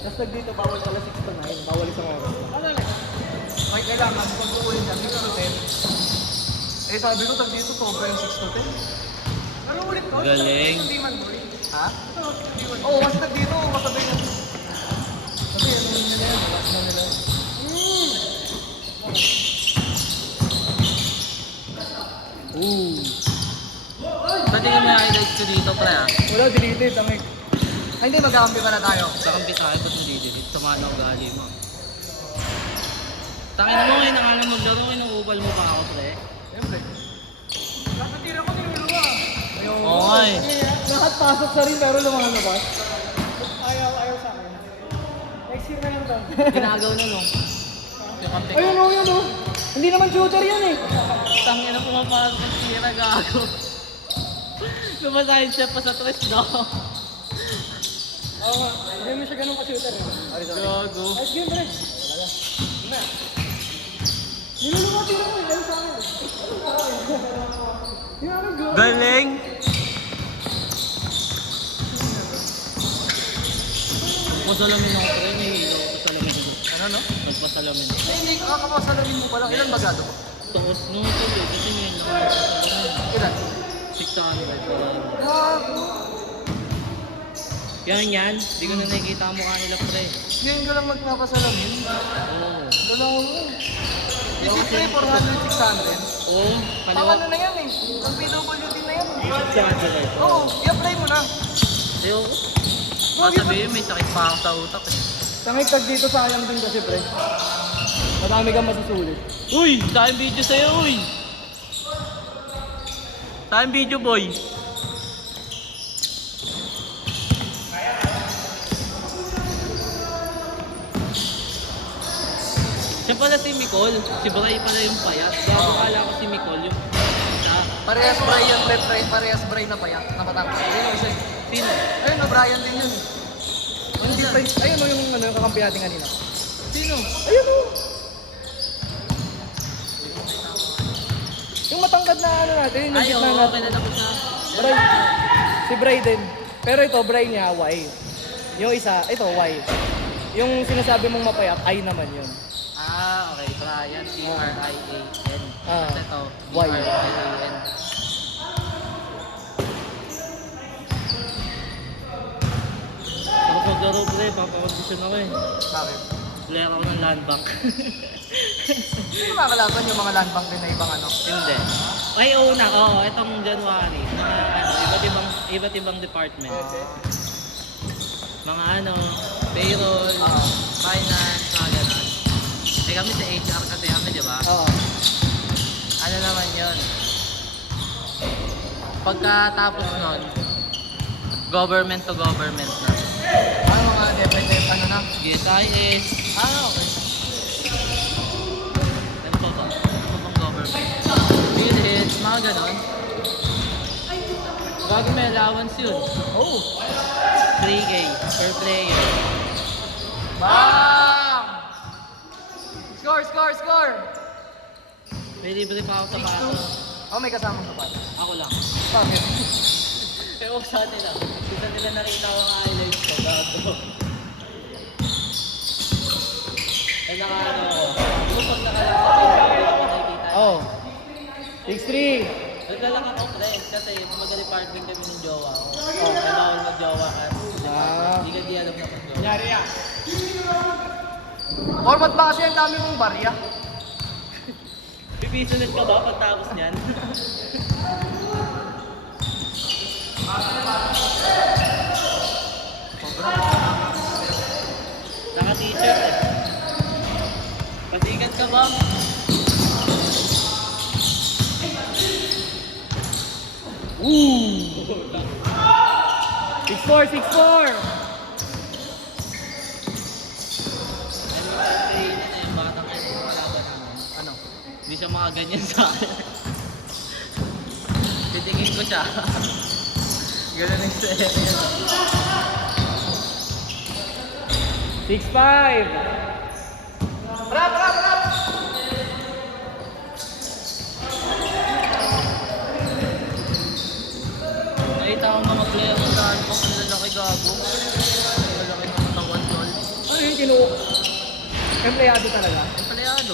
Tapos dito bawal pala 6 to 9. Bawal isang oras. Ano lang? Ay, kailangan pag uuwi dyan, dito to 10. Eh, sabi ko, tag dito, sobra yung 6 to 10. Ano ulit to? Galing. Hindi man, boy. Ha? Oo, mas tag dito, masabay na. Sabi, ano nila yan? Relax na nila. Ooh. Patingin mo yung highlights ko dito, pre ah. Wala, deleted. Tangik. Ay, hindi, mag-aampi pa na tayo. Sa kampi tayo, ba't nadidilit? Tumana ugali mo. Tangin mo, nangalan maglaro, inuubal mo pa ako, pre. Siyempre. Nakatira ko, tinulunga. Oo nga eh. Lahat pasok sa rin pero lumalabas. Ayaw sa akin. Next year na lang to. Ginagaw na no. Yung kampi. Ayun o, yun o. Hindi naman shooter yan eh. Tangin na pumapasok ang tira, gago. Lumasahin siya pa sa tres daw. Oo nga. Hindi mo siya ganun ka-shooter eh. Gago. Ayos game, pre. Nilulunga tira ko eh. Ganun sa akin. Yung ano, go. Galing! Pasalamin ako, pre. Nahihilo ako pasalamin ako. Ano, no? Nagpasalamin. Eh, hindi, kakapasalamin mo pa lang. Ilan bagado ko? Taos no, tuloy. Kasi ngayon lang ako pasalamin. Ilan? 600. Gago. Yan. Di ko na nakikita ang mukha nila, pre. Ngayon ko lang magpapasalamin. Oo. Dalawa ko. Yung pre, 400, 600. Oo. Pang Kaliwa. ano na yan eh. Ang PWD na yan. 600. Oo, i-apply mo na. Ayoko. Baka sabihin, may sakit pa ako sa utak eh. Tangik tag dito sayang din kasi pre. Madami kang masusulit. Uy! Tayong video sa'yo, uy! Tayong video, boy! Siya pala si Micol. Si Bray pala yung payat. Kaya akala ko si Micol yung na... Parehas Brian yan, parehas Brian na payat. Nakatangkas. Ayun o, isa. Sino? Ayun o, Brian din yun. Hindi pa ayun o yung ano, yung kakampi natin kanina. Sino? Ayun o. Yung matangkad na ano natin, yung Ay, gitna oo, natin. kilala ko siya. Bray. Si Bray din. Pero ito, Bray niya, Y. Yung isa, ito, Y. Yung sinasabi mong mapayat, I naman yun. Ah, okay. Brian, C-R-I-A-N. Ah, Ito, Y. B-R-I-A-N. Ako maglaro, pre. Papakondisyon ako eh. Bakit? Player ako ng land bank. Hindi makakalaban yung mga land bank din na ibang ano. Hindi. Ay, una, oo. Itong January. Mga ano, iba't ibang department. Mga ano, payroll, finance, mga ganun. Eh kami sa HR kasi kami, di ba? Oo. Ano naman yun? Pagkatapos nun, government to government na. Ano mga depende, ano na? GSIS, Okay. ano pa ba? Ano pang government? PhilHealth, mga ganun. Bago may allowance yun. Oh! 3K per player. Bang! Score! May libre pa ako sa bato. Oh, may kasamang sapat. Ako lang. Bakit? Ewan ko sa atin lang. Kita nila nakita ko ang highlights ko. Gago. Ay nakaano ako. Yung pag nakalap sa Facebook, hindi ko nakikita. Oh. 6-3. Naglalak ako, pre. Kasi mag-department kami ng jowa ko. May bawal mag-jowa ka. Hindi ka di alam na mag-jowa. Yari yan. Format ba kasi ang dami mong barya? Pipisunod ka ba pagtapos niyan? Naka-t-shirt eh. Pasikat ka ba? Ooh. 6-4. Yung batang yan, kalaban namin. Ano? Hindi siya makaganyan sa akin. Titingin ko siya. Ganun yung sa'yo. 6-5. Rap! Nakita ko mga player ko sa ano, ang lalaki gago. Ang lalaki ng katawan tol. Empleyado talaga. Empleyado.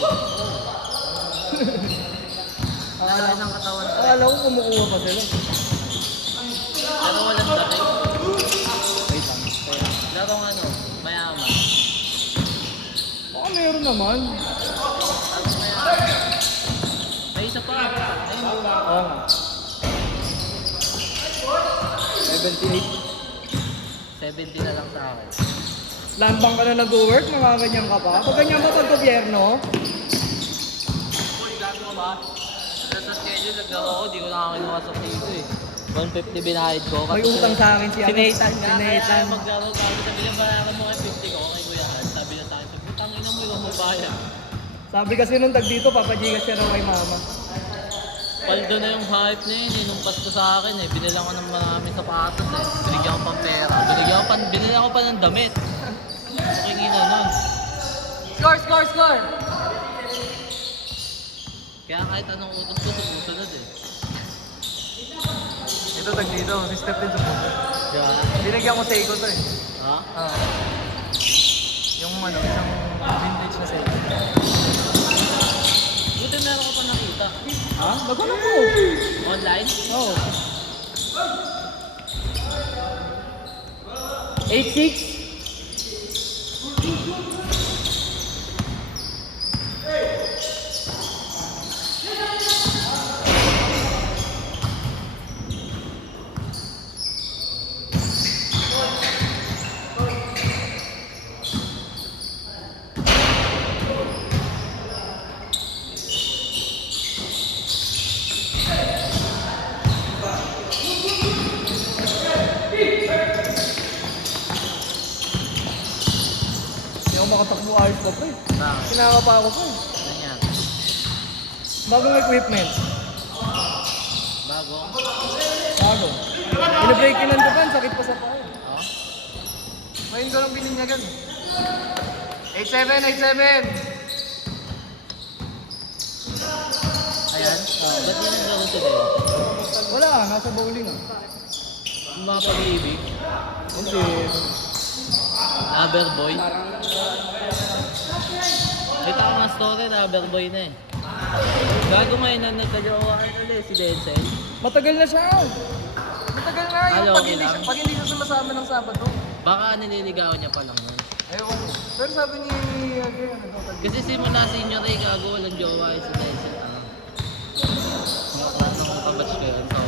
Nalaki ng katawan. Akala ko kumukuha pa sila. Pero walang dati. Wait lang. Larong ano, mayaman. Baka meron naman. Larong mayaman. May isa pa. Ayun. Oo nga. 78. 70 na lang sa akin. Landbang ka na nag-work, mga ganyan ka pa. Pag ganyan ba pag gobyerno? Uy, gago ba? Sa schedule, naglaro ako, di ko nakakinuha sa dito eh. 150 binahid ko. May utang sa akin siya. Si Nathan nga, Si kaya Nathan. maglaro ka. Sabi niya, bayaran mo kay 50 ko kay Kuya Han. Sabi niya sa akin, putang ina mo, ikaw mabaya. Sabi kasi nung tag dito, papajigas siya raw kay mama. Paldo na yung hype na yun, inumpas ko sa akin eh. Binilang ko ng maraming sapatos eh. Binigyan ko pang pera. Binigyan ko pa ng damit. Pakingina nun. Score, score, score! Kaya kahit anong utos ko, sumusunod eh. Ito tag dito, si Steph din sa puso. Diba? Binigyan ko Seiko to eh. Ha? Yung ano, isang vintage na Seiko. Buti meron ko pa nakita. Ha? Nagano po? Online? Oo. 86? Hindi ako makatakbo ayos na pre. Na. Sinaka pa ako pre. Ganyan. Bagong equipment. Bago. Bago. Binibreakinan ko pa, ang sakit pa sa paa. Oh? Ngayon ko lang bininyagan. 87, 87! Ayan. Ba't yun ang gano'n sila? Wala, nasa bowling ah. Yung mga pag-ibig. Hindi. Loverboy. Kita ko nga story, Loverboy na eh. Gago ngayon na nagka-jowa ulit si Denzel. Matagal na siya. Matagal nga yung Hello, pag okay hindi, lang. pag hindi siya sumasama ng Sabado. Baka nililigawan niya pa lang nun. Ewan ko. Pero sabi ni Adrian, ano daw tag Kasi simula senior eh, gago walang jowa eh si Denzel. Nung kabatch ko yun, so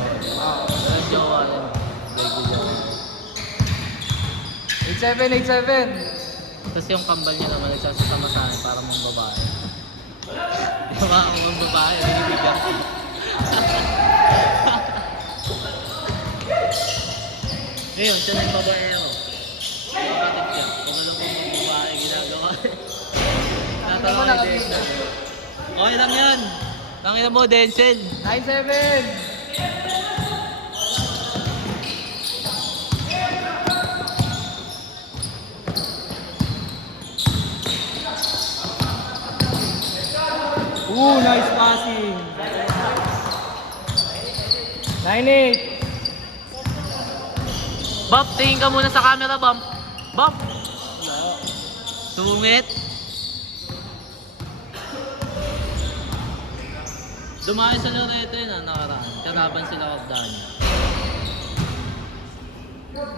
walang jowa yun. Regular. 87, 87! Tapos yung kambal niya naman nagsasama sa akin para mong babae. Yung mga mong babae, binibigyan ko. Ngayon, siya na yung babaero. Kapatid ka, kung alam mo mga babae ginagawa. Natalawa ni Denzel. Okay lang yan. Tangina mo, Denzel. 97! Nice passing. 98. Bump, tingin ka muna sa camera, Bump. Bump! Sungit. Dumayo sa Loreto yun nakaraan. Kalaban sila of Danya.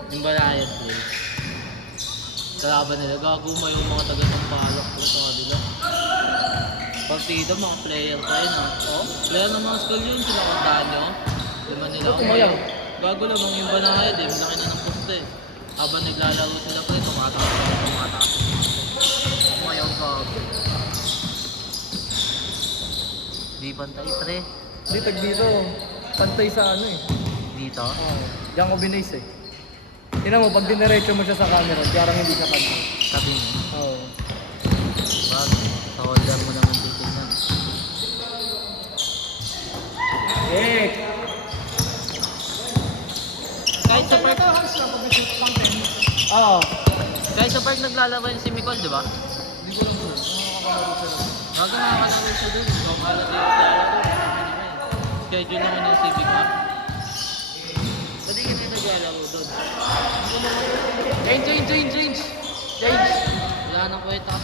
Yung Balayas place. Kalaban nila. Gago mo yung mga taga ng palok ko sa kanila. Partido, mga player pa yun ha. Oh, player ng mga school yun. Sila of Danya. Lima nila Ba't ako umayaw? Gago lamang yung Banayad eh. Laki na ng poste eh. Habang naglalaro sila pre, tumataas. Umayaw gago. Di pantay pre. Hindi, tag dito. Pantay sa ano eh. Dito. Oo. Diyan ko binays eh. Tingnan mo, pag diniretso mo siya sa camera, parang hindi siya pantay. Sabi mo. Oo. Wag. Sa holder mo naman titignan. Eh, Kahit sa park, oo. kahit sa park naglalaro yun si Micol, di ba? Hindi ko lang po. Bago nakakalaro siya dun. Kamalat yung naglalaro. Schedule naman yung Civic Map. Ba't di hindi naglalaro dun? Change! Wala nang mapapayat na kasi